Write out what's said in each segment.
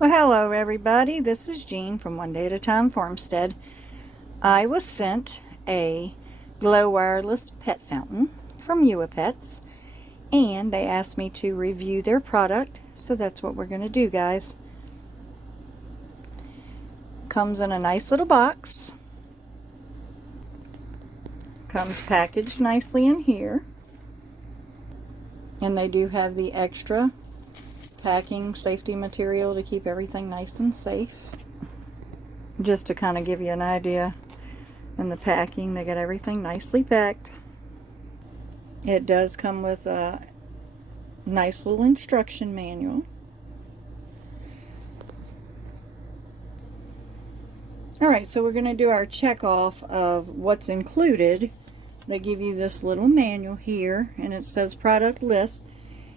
Well, hello everybody. This is Jean from One Day at a Time Farmstead. I was sent a glow wireless pet fountain from Pets, and they asked me to review their product, so that's what we're going to do, guys. Comes in a nice little box. Comes packaged nicely in here. And they do have the extra packing safety material to keep everything nice and safe. Just to kind of give you an idea, in the packing they got everything nicely packed. It does come with a nice little instruction manual. Alright, so we're going to do our check off of what's included. They give you this little manual here, and it says product list.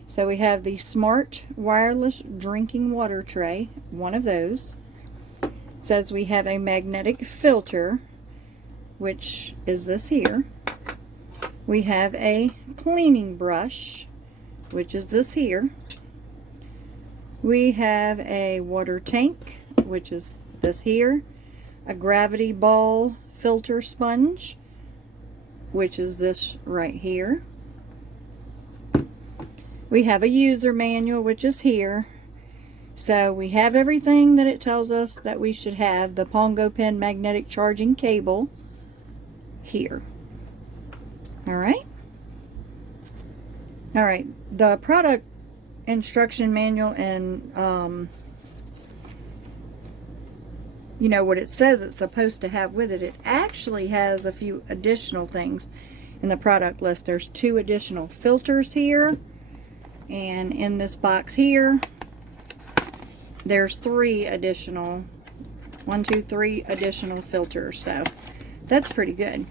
So we have the Smart Wireless Drinking Water Tray, one of those. It says we have a magnetic filter, which is this here. We have a cleaning brush, which is this here. We have a water tank, which is this here. A gravity ball filter sponge, which is this right here. We have a user manual, which is here. So we have everything that it tells us that we should have. The Pongo Pen magnetic charging cable here. Alright. Alright, the product instruction manual and you know what it says it's supposed to have with it. It actually has a few additional things in the product list. There's 2 additional filters here. And in this box here, there's 3 additional, 1, 2, 3 additional filters. So that's pretty good.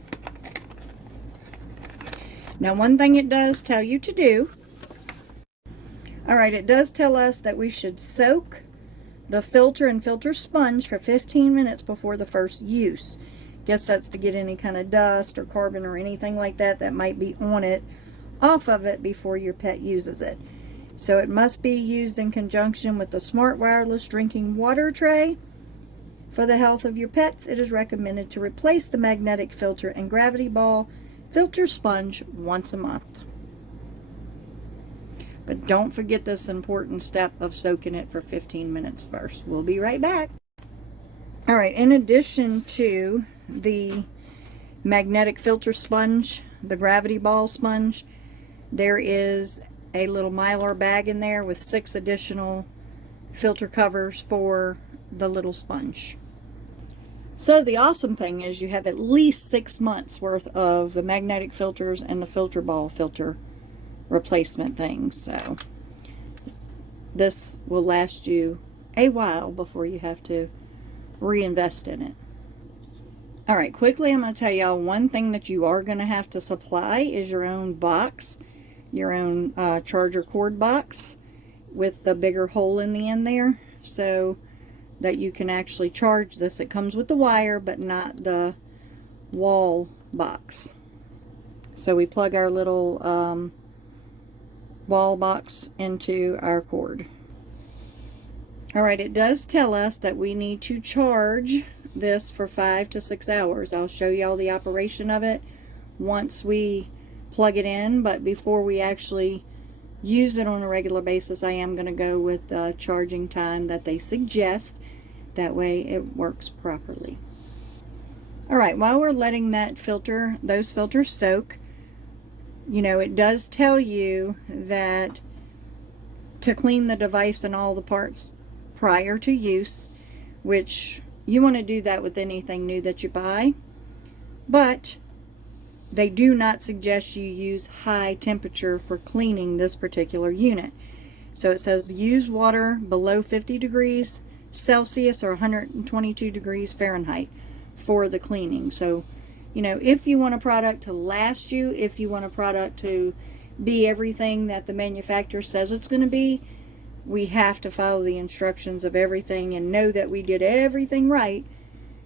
Now, one thing it does tell you to do. Alright, it does tell us that we should soak the filter and filter sponge for 15 minutes before the first use. Guess that's to get any kind of dust or carbon or anything like that that might be on it off of it before your pet uses it. So it must be used in conjunction with the Smart Wireless Drinking Water Tray. For the health of your pets, it is recommended to replace the magnetic filter and gravity ball filter sponge once a month. But don't forget this important step of soaking it for 15 minutes first. We'll be right back. Alright, in addition to the magnetic filter sponge, the gravity ball sponge, there is a little Mylar bag in there with 6 additional filter covers for the little sponge. So the awesome thing is you have at least 6 months worth of the magnetic filters and the filter ball filter replacement things. So this will last you a while before you have to reinvest in it. Alright, quickly I'm going to tell y'all one thing that you are going to have to supply is your own box. Your own charger cord box with the bigger hole in the end there, so that you can actually charge this. It comes with the wire but not the wall box. So we plug our little wall box into our cord. Alright, it does tell us that we need to charge this for 5 to 6 hours. I'll show y'all the operation of it once we plug it in, but before we actually use it on a regular basis, I am going to go with the charging time that they suggest. That way it works properly. Alright, while we're letting those filters soak, you know, it does tell you that to clean the device and all the parts prior to use, which you want to do that with anything new that you buy, but they do not suggest you use high temperature for cleaning this particular unit. So it says use water below 50 degrees Celsius or 122 degrees Fahrenheit for the cleaning. So, you know, if you want a product to last you, if you want a product to be everything that the manufacturer says it's going to be, we have to follow the instructions of everything and know that we did everything right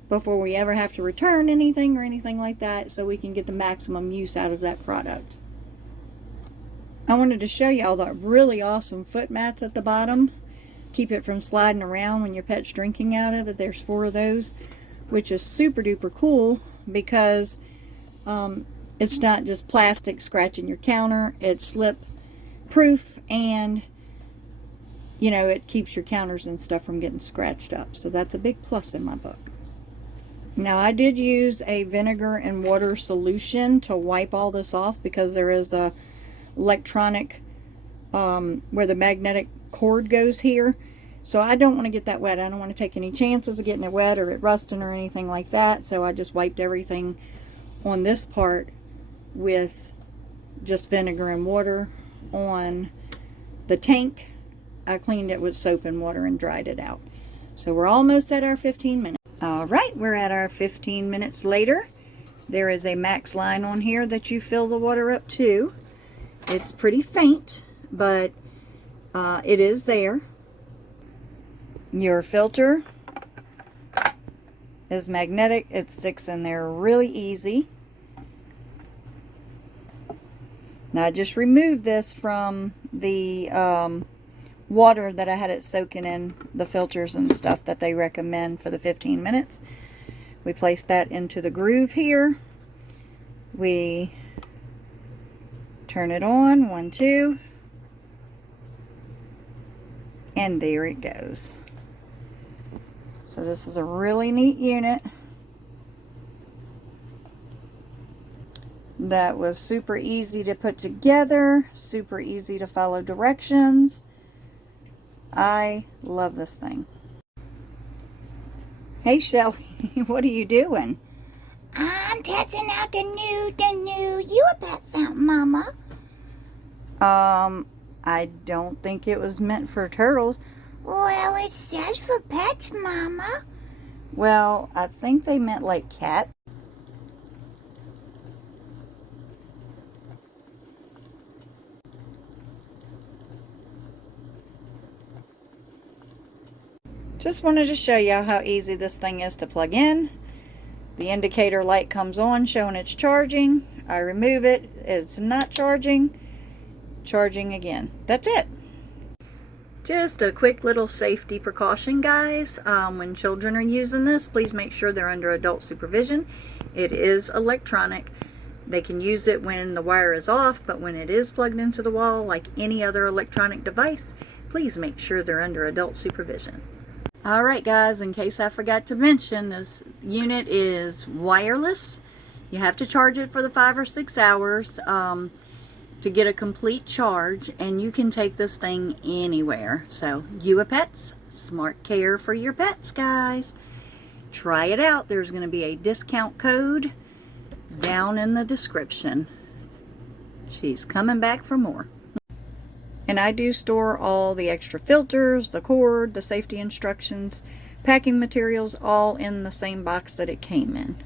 before we ever have to return anything or anything like that, so we can get the maximum use out of that product. I wanted to show you all the really awesome foot mats at the bottom keep it from sliding around when your pet's drinking out of it. There's 4 of those, which is super duper cool because it's not just plastic scratching your counter. It's slip proof, and you know, it keeps your counters and stuff from getting scratched up. So that's a big plus in my book. Now, I did use a vinegar and water solution to wipe all this off because there is a electronic where the magnetic cord goes here. So I don't want to get that wet. I don't want to take any chances of getting it wet or it rusting or anything like that. So I just wiped everything on this part with just vinegar and water. On the tank, I cleaned it with soap and water and dried it out. So we're almost at our 15 minutes. All right, we're at our 15 minutes later. There is a max line on here that you fill the water up to. It's pretty faint, but it is there. Your filter is magnetic. It sticks in there really easy. Now I just removed this from the water that I had it soaking in the filters and stuff that they recommend for the 15 minutes. We place that into the groove here. We turn it on, 1, 2, and there it goes. So this is a really neat unit that was super easy to put together, super easy to follow directions. I love this thing. Hey Shelly, what are you doing? I'm testing out the new U-Pet fountain, Mama. I don't think it was meant for turtles. Well, it says for pets, Mama. Well, I think they meant like cat. Just wanted to show you how easy this thing is to plug in. The indicator light comes on showing it's charging. I remove it. It's not charging. Charging again. That's it. Just a quick little safety precaution, guys. When children are using this, please make sure they're under adult supervision. It is electronic. They can use it when the wire is off, but when it is plugged into the wall, like any other electronic device, please make sure they're under adult supervision. Alright guys, in case I forgot to mention, this unit is wireless. You have to charge it for the 5 or 6 hours to get a complete charge, and you can take this thing anywhere. So, U-Pets, smart care for your pets, guys. Try it out. There's going to be a discount code down in the description. She's coming back for more. And I do store all the extra filters, the cord, the safety instructions, packing materials, all in the same box that it came in.